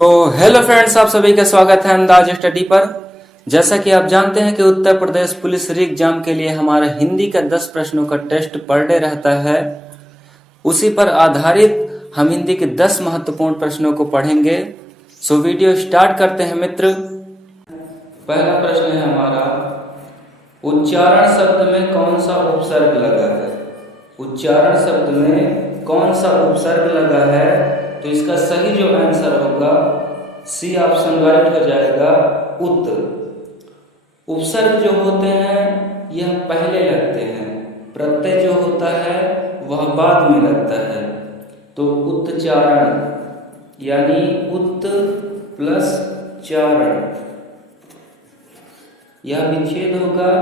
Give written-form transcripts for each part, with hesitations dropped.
तो hello friends, आप सभी का स्वागत है अंदाज स्टडी पर। जैसा कि आप जानते हैं कि उत्तर प्रदेश पुलिस री एग्जाम के लिए हमारा हिंदी का 10 प्रश्नों का टेस्ट पर डे रहता है। उसी पर आधारित हम हिंदी के 10 महत्वपूर्ण प्रश्नों को पढ़ेंगे। सो वीडियो स्टार्ट करते हैं मित्र। पहला प्रश्न है हमारा, उच्चारण शब्द में कौन सा उपसर्ग लगा है? उच्चारण शब्द में कौन सा उपसर्ग लगा है? तो इसका सही जो आंसर होगा सी ऑप्शन राइट हो जाएगा, उत। उपसर्ग जो होते हैं यह पहले लगते हैं, प्रत्यय जो होता है वह बाद में लगता है। तो उच्चारण यानी उत प्लस चारण, यह विच्छेद होगा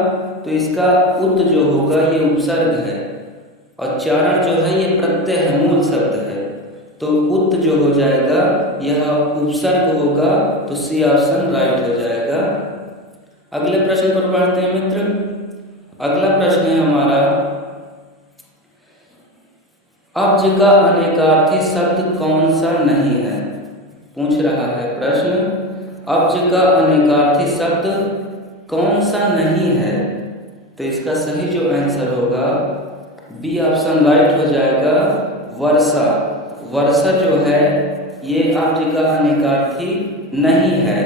तो इसका उत जो होगा ये उपसर्ग है और चारण जो है ये प्रत्यय है, मूल शब्द है। तो उत जो हो जाएगा यह उपसर्ग होगा, तो सी ऑप्शन राइट हो जाएगा। अगले प्रश्न पर बढ़ते हैं मित्र। अगला प्रश्न है हमारा, अब्ज का अनेकार्थी शब्द कौन सा नहीं है? पूछ रहा है प्रश्न, अब्ज का अनेकार्थी शब्द कौन सा नहीं है? तो इसका सही जो आंसर होगा बी ऑप्शन राइट हो जाएगा, वर्षा। वर्षा जो है ये अब्ज का अनेकार्थी नहीं है।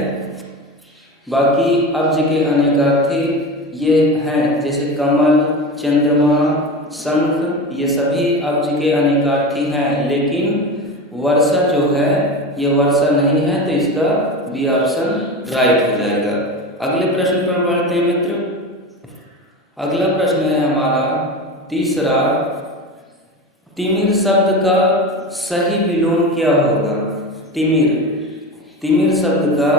बाकी अब्ज के अनेकार्थी ये हैं, जैसे कमल, चंद्रमा, शंख, ये सभी अब्ज के अनेकार्थी हैं, लेकिन वर्षा जो है ये वर्षा नहीं है, तो इसका बी ऑप्शन राइट हो जाएगा। अगले प्रश्न पर बढ़ते हैं मित्र। अगला प्रश्न है हमारा तीसरा, तिमिर शब्द का सही विलोम क्या होगा? तिमिर, तिमिर शब्द का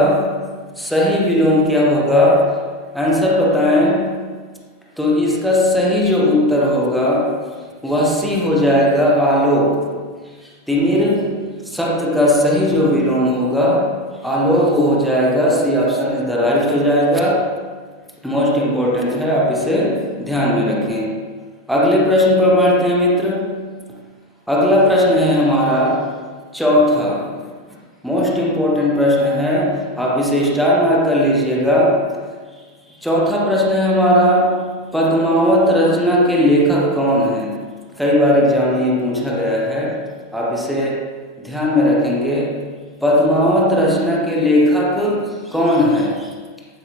सही विलोम क्या होगा? आंसर बताएं। तो इसका सही जो उत्तर होगा वह सी हो जाएगा, आलोक। तिमिर शब्द का सही जो विलोम होगा आलोक हो जाएगा, C option is the right हो जाएगा। मोस्ट इंपॉर्टेंट है, आप इसे ध्यान में रखें। अगले प्रश्न पर बढ़ते हैं मित्र। अगला प्रश्न है हमारा चौथा, मोस्ट इंपॉर्टेंट प्रश्न है, आप इसे स्टार मार्क कर लीजिएगा। चौथा प्रश्न है हमारा, पद्मावत रचना के लेखक कौन है? कई बार एग्जाम में ये पूछा गया है, आप इसे ध्यान में रखेंगे। पद्मावत रचना के लेखक कौन है?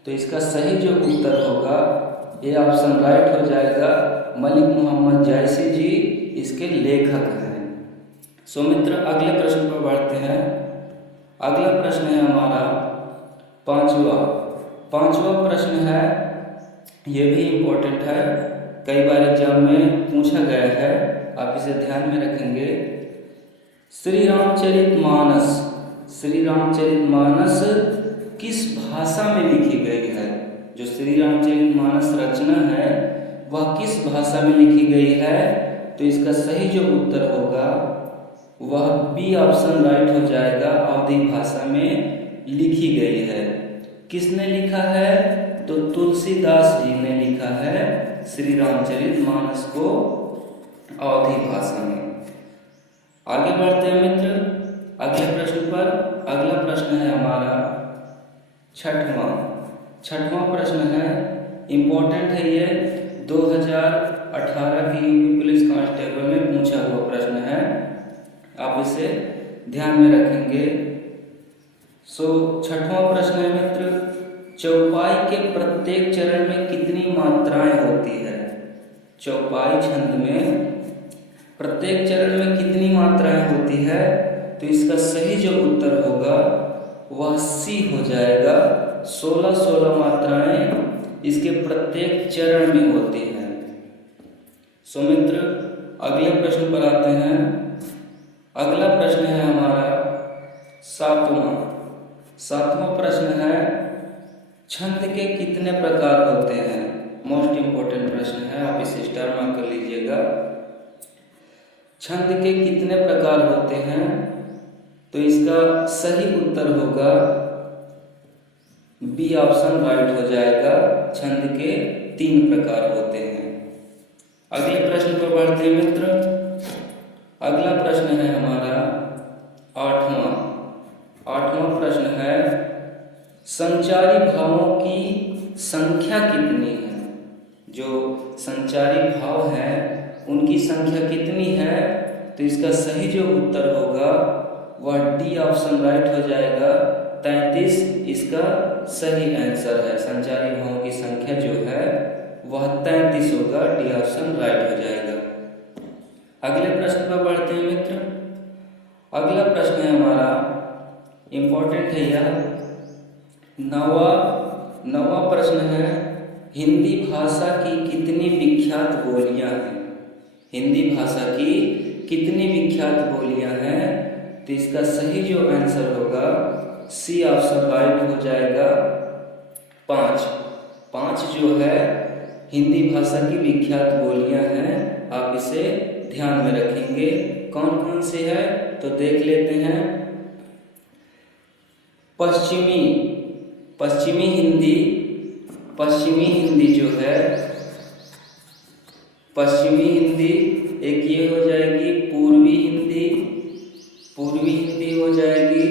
तो इसका सही जो उत्तर होगा ये ऑप्शन राइट हो जाएगा, मलिक मोहम्मद जायसी जी इसके लेखक हैं। सो मित्र अगले प्रश्न पर बढ़ते हैं। अगला प्रश्न है हमारा पांचवा प्रश्न है, ये भी इम्पोर्टेंट है, कई बार एग्जाम में पूछा गया है, आप इसे ध्यान में रखेंगे। श्री रामचरितमानस किस भाषा में लिखी गई है? जो श्री रामचरितमानस रचना है वह किस भाषा में लिखी गई है? तो इसका सही जो उत्तर होगा वह बी ऑप्शन राइट हो जाएगा, अवधी भाषा में लिखी गई है। किसने लिखा है? तो तुलसीदास जी ने लिखा है श्री रामचरितमानस को अवधी भाषा में। आगे बढ़ते हैं मित्र अगले प्रश्न पर। अगला प्रश्न है हमारा छठवां प्रश्न है, इम्पोर्टेंट है, ये 2018 की यूपी पुलिस कांस्टेबल में पूछा हुआ प्रश्न है, आप इसे ध्यान में रखेंगे। छठवां प्रश्न है मित्र, चौपाई के प्रत्येक चरण में कितनी मात्राएं होती है? चौपाई छंद में प्रत्येक चरण में कितनी मात्राएं होती है? तो इसका सही जो उत्तर होगा वह सी हो जाएगा, 16 मात्राएं इसके प्रत्येक चरण में होती हैं। मित्र अगले प्रश्न पर आते हैं। अगला प्रश्न है हमारा सातवां प्रश्न है, छंद के कितने प्रकार होते हैं? मोस्ट इंपॉर्टेंट प्रश्न है, आप इसे स्टार मार्क कर लीजिएगा। छंद के कितने प्रकार होते हैं? तो इसका सही उत्तर होगा बी ऑप्शन राइट हो जाएगा, छंद के 3 प्रकार होते हैं। अगले प्रश्न पर बढ़ते हैं मित्र। अगला प्रश्न है हमारा आठवां संचारी भावों की संख्या कितनी है? जो संचारी भाव हैं उनकी संख्या कितनी है? तो इसका सही जो उत्तर होगा वह डी ऑप्शन राइट हो जाएगा, 33 इसका सही आंसर है। संचारी भावों की संख्या जो है वह 33 होगा, डी ऑप्शन राइट हो जाएगा। अगले प्रश्न पर बढ़ते हैं मित्र। अगला प्रश्न है हमारा, इम्पोर्टेंट है यह, नवा प्रश्न है, हिंदी भाषा की कितनी विख्यात बोलियां हैं? हिंदी भाषा की कितनी विख्यात बोलियां हैं? तो इसका सही जो आंसर होगा सी ऑप्शन राइट हो जाएगा, 5 जो है हिंदी भाषा की विख्यात बोलियां हैं। आप इसे ध्यान में रखेंगे। कौन कौन सी है तो देख लेते हैं। पश्चिमी हिंदी जो है, पश्चिमी हिंदी, एक ये हो जाएगी पूर्वी हिंदी हो जाएगी,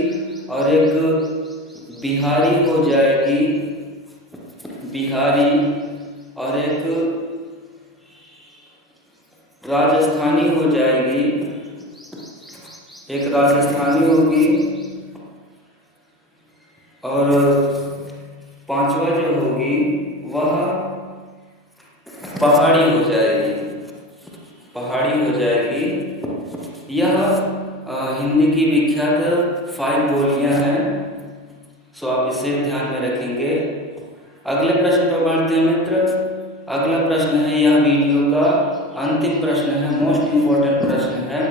और एक बिहारी हो जाएगी, और एक राजस्थानी हो जाएगी, एक राजस्थानी होगी, और पांचवा जो होगी वह पहाड़ी हो जाएगी। यह हिंदी की विख्यात 5 बोलियां हैं, सो आप इसे ध्यान में रखेंगे। अगले प्रश्न पर बढ़ते हैं मित्र। अगला प्रश्न है, यह वीडियो का अंतिम प्रश्न है, मोस्ट इम्पोर्टेंट प्रश्न है,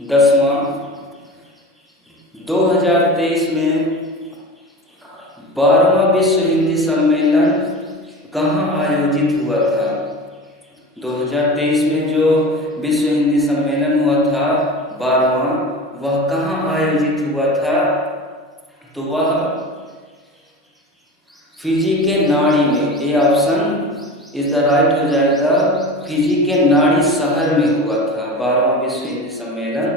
10वां। 2023 में 12वां विश्व हिंदी सम्मेलन कहाँ आयोजित हुआ था? 2023 में जो विश्व हिंदी सम्मेलन हुआ था 12वां, वह कहाँ आयोजित हुआ था? तो वह फिजी के नाड़ी में, A option is the right हो जाएगा, फिजी के नाड़ी शहर में हुआ था। 12वां विश्व हिंदी सम्मेलन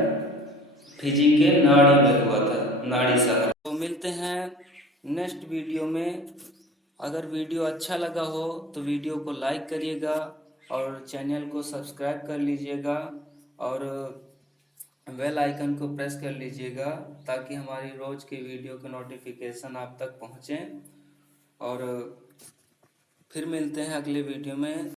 फिजी के नाड़ी में हुआ था, नाड़ी शहर। तो मिलते हैं नेक्स्ट वीडियो में। अगर वीडियो अच्छा लगा हो तो वीडियो को लाइक करिएगा और चैनल को सब्सक्राइब कर लीजिएगा और बेल आइकन को प्रेस कर लीजिएगा, ताकि हमारी रोज़ की वीडियो के नोटिफिकेशन आप तक पहुँचें। और फिर मिलते हैं अगले वीडियो में।